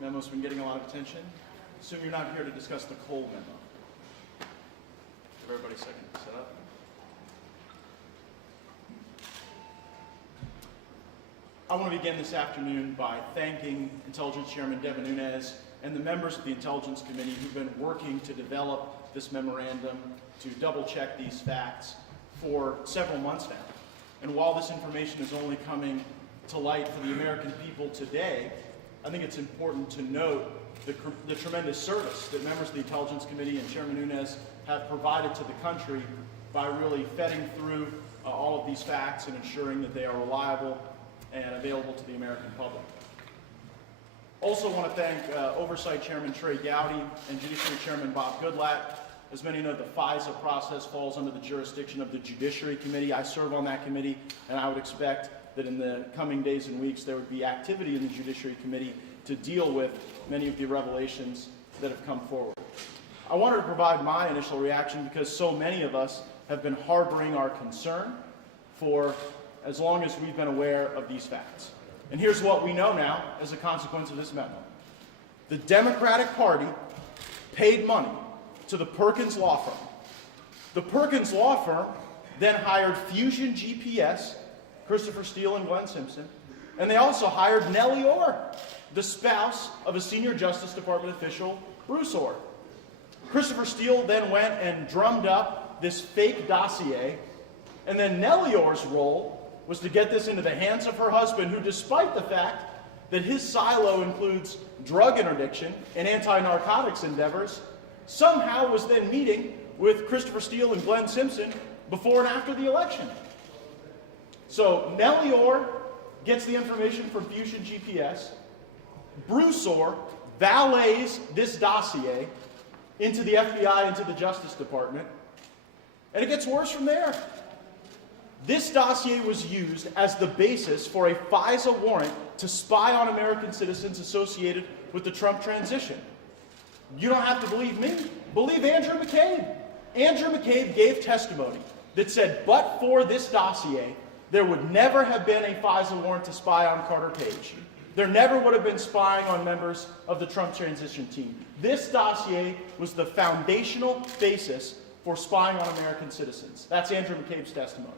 memo's been getting a lot of attention. Assume you're not here to discuss the coal memo. Give everybody a second to set up. I want to begin this afternoon by thanking Intelligence Chairman Devin Nunes and the members of the Intelligence Committee who've been working to develop this memorandum to double-check these facts for several months now. And while this information is only coming to light for the American people today, I think it's important to note the tremendous service that members of the Intelligence Committee and Chairman Nunes have provided to the country by really vetting through all of these facts and ensuring that they are reliable and available to the American public. Also want to thank Oversight Chairman Trey Gowdy and Judiciary Chairman Bob Goodlatte. As many know, the FISA process falls under the jurisdiction of the Judiciary Committee. I serve on that committee, and I would expect that in the coming days and weeks there would be activity in the Judiciary Committee to deal with many of the revelations that have come forward. I wanted to provide my initial reaction because so many of us have been harboring our concern for as long as we've been aware of these facts. And here's what we know now as a consequence of this memo. The Democratic Party paid money to the Perkins Law Firm. The Perkins Law Firm then hired Fusion GPS, Christopher Steele and Glenn Simpson, and they also hired Nellie Orr, the spouse of a senior Justice Department official, Bruce Orr. Christopher Steele then went and drummed up this fake dossier, and then Nellie Orr's role was to get this into the hands of her husband, who, despite the fact that his silo includes drug interdiction and anti-narcotics endeavors, somehow was then meeting with Christopher Steele and Glenn Simpson before and after the election. So Nellie Orr gets the information from Fusion GPS. Bruce Orr valets this dossier into the FBI, into the Justice Department, and it gets worse from there. This dossier was used as the basis for a FISA warrant to spy on American citizens associated with the Trump transition. You don't have to believe me. Believe Andrew McCabe. Andrew McCabe gave testimony that said, but for this dossier, there would never have been a FISA warrant to spy on Carter Page. There never would have been spying on members of the Trump transition team. This dossier was the foundational basis for spying on American citizens. That's Andrew McCabe's testimony.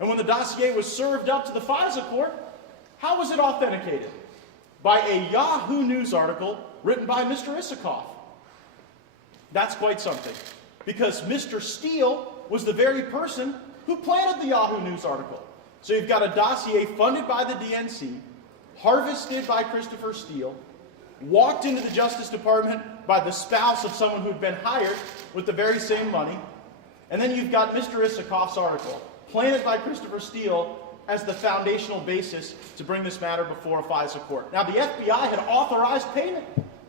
And when the dossier was served up to the FISA court, how was it authenticated? By a Yahoo News article written by Mr. Isikoff. That's quite something, because Mr. Steele was the very person who planted the Yahoo News article. So you've got a dossier funded by the DNC, harvested by Christopher Steele, walked into the Justice Department by the spouse of someone who'd been hired with the very same money, and then you've got Mr. Isikoff's article, planted by Christopher Steele as the foundational basis to bring this matter before a FISA court. Now, the FBI had authorized payment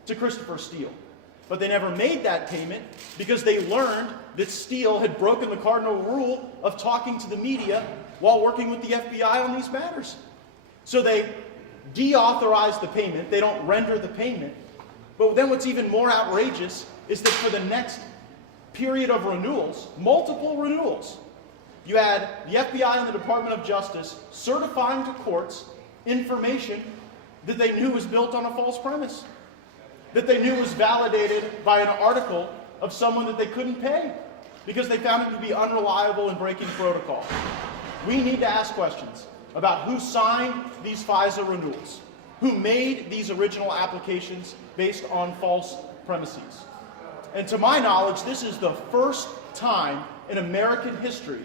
to Christopher Steele, but they never made that payment because they learned that Steele had broken the cardinal rule of talking to the media while working with the FBI on these matters. So they deauthorize the payment. They don't render the payment. But then what's even more outrageous is that for the next period of renewals, multiple renewals, you had the FBI and the Department of Justice certifying to courts information that they knew was built on a false premise, that they knew was validated by an article of someone that they couldn't pay because they found it to be unreliable and breaking protocol. We need to ask questions about who signed these FISA renewals, who made these original applications based on false premises. And to my knowledge, this is the first time in American history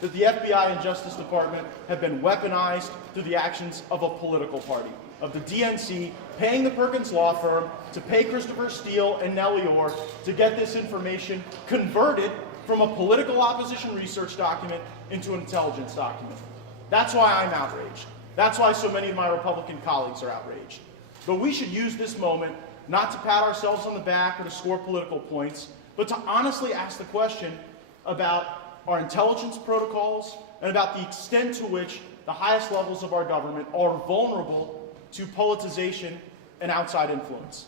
that the FBI and Justice Department have been weaponized through the actions of a political party, of the DNC paying the Perkins Law Firm to pay Christopher Steele and Nellie Orr to get this information converted from a political opposition research document into an intelligence document. That's why I'm outraged. That's why so many of my Republican colleagues are outraged. But we should use this moment not to pat ourselves on the back or to score political points, but to honestly ask the question about our intelligence protocols and about the extent to which the highest levels of our government are vulnerable to politicization and outside influence.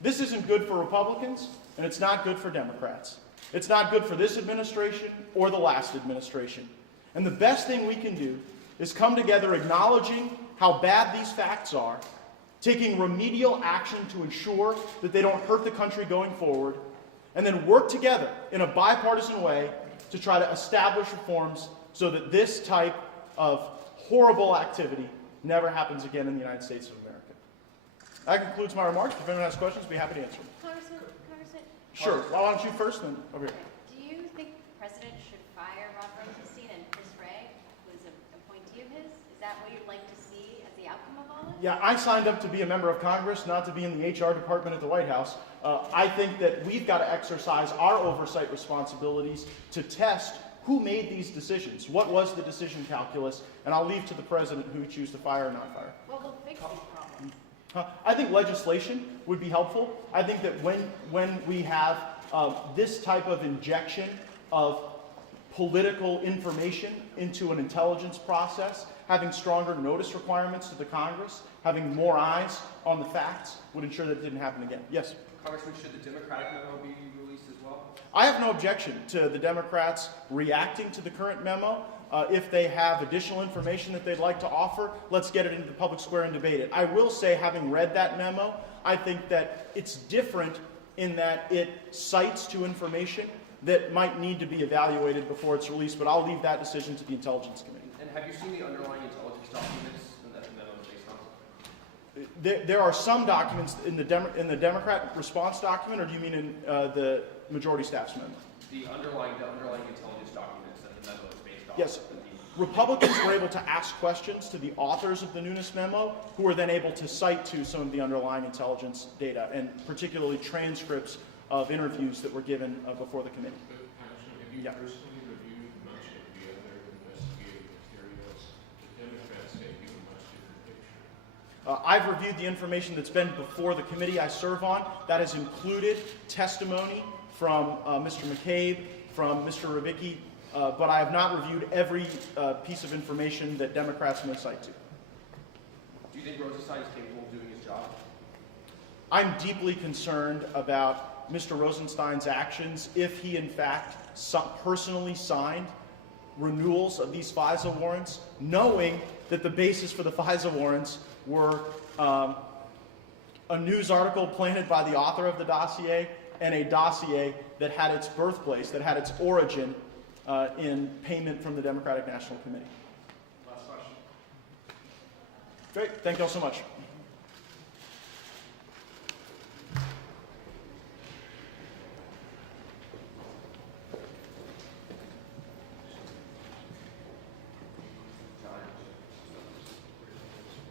This isn't good for Republicans, and it's not good for Democrats. It's not good for this administration or the last administration. And the best thing we can do is come together acknowledging how bad these facts are taking remedial action to ensure that they don't hurt the country going forward, and then work together in a bipartisan way to try to establish reforms so that this type of horrible activity never happens again in the United States of America. That concludes my remarks. If anyone has questions, I'd be happy to answer them. Congressman? Sure. Well, why don't you first, then over here. Do you think the president should fire Rod Rosenstein and Chris Wray, who is an appointee of his? Is that what you'd like to see as the outcome of all this? Yeah, I signed up to be a member of Congress, not to be in the HR department at the White House. I think that we've got to exercise our oversight responsibilities to test who made these decisions. What was the decision calculus? And I'll leave to the president who choose to fire or not fire. What will fix these problems? I think legislation would be helpful. I think that when we have this type of injection of political information into an intelligence process, having stronger notice requirements to the Congress, having more eyes on the facts would ensure that it didn't happen again. Yes? Congressman, should the Democratic memo be released as well? I have no objection to the Democrats reacting to the current memo. If they have additional information that they'd like to offer, let's get it into the public square and debate it. I will say, having read that memo, I think that it's different in that it cites to information that might need to be evaluated before it's released, but I'll leave that decision to the Intelligence Committee. And have you seen the underlying intelligence documents that the memo is based on? There are some documents in the Democrat response document, or do you mean in the majority staff's memo? The underlying intelligence documents that the memo is based on. Yes. Republicans were able to ask questions to the authors of the Nunes Memo, who were then able to cite to some of the underlying intelligence data, and particularly transcripts of interviews that were given before the committee. Have you personally reviewed much of the other investigative materials? The Democrats gave you a much different picture. I've reviewed the information that's been before the committee I serve on. That has included testimony from Mr. McCabe, from Mr. Rivicki, but I have not reviewed every piece of information that Democrats may cite to. Do you think Rosenstein is capable of doing his job? I'm deeply concerned about Mr. Rosenstein's actions if he, in fact, personally signed renewals of these FISA warrants, knowing that the basis for the FISA warrants were a news article planted by the author of the dossier and a dossier that had its birthplace, that had its origin in payment from the Democratic National Committee. Last question. Great. Thank you all so much.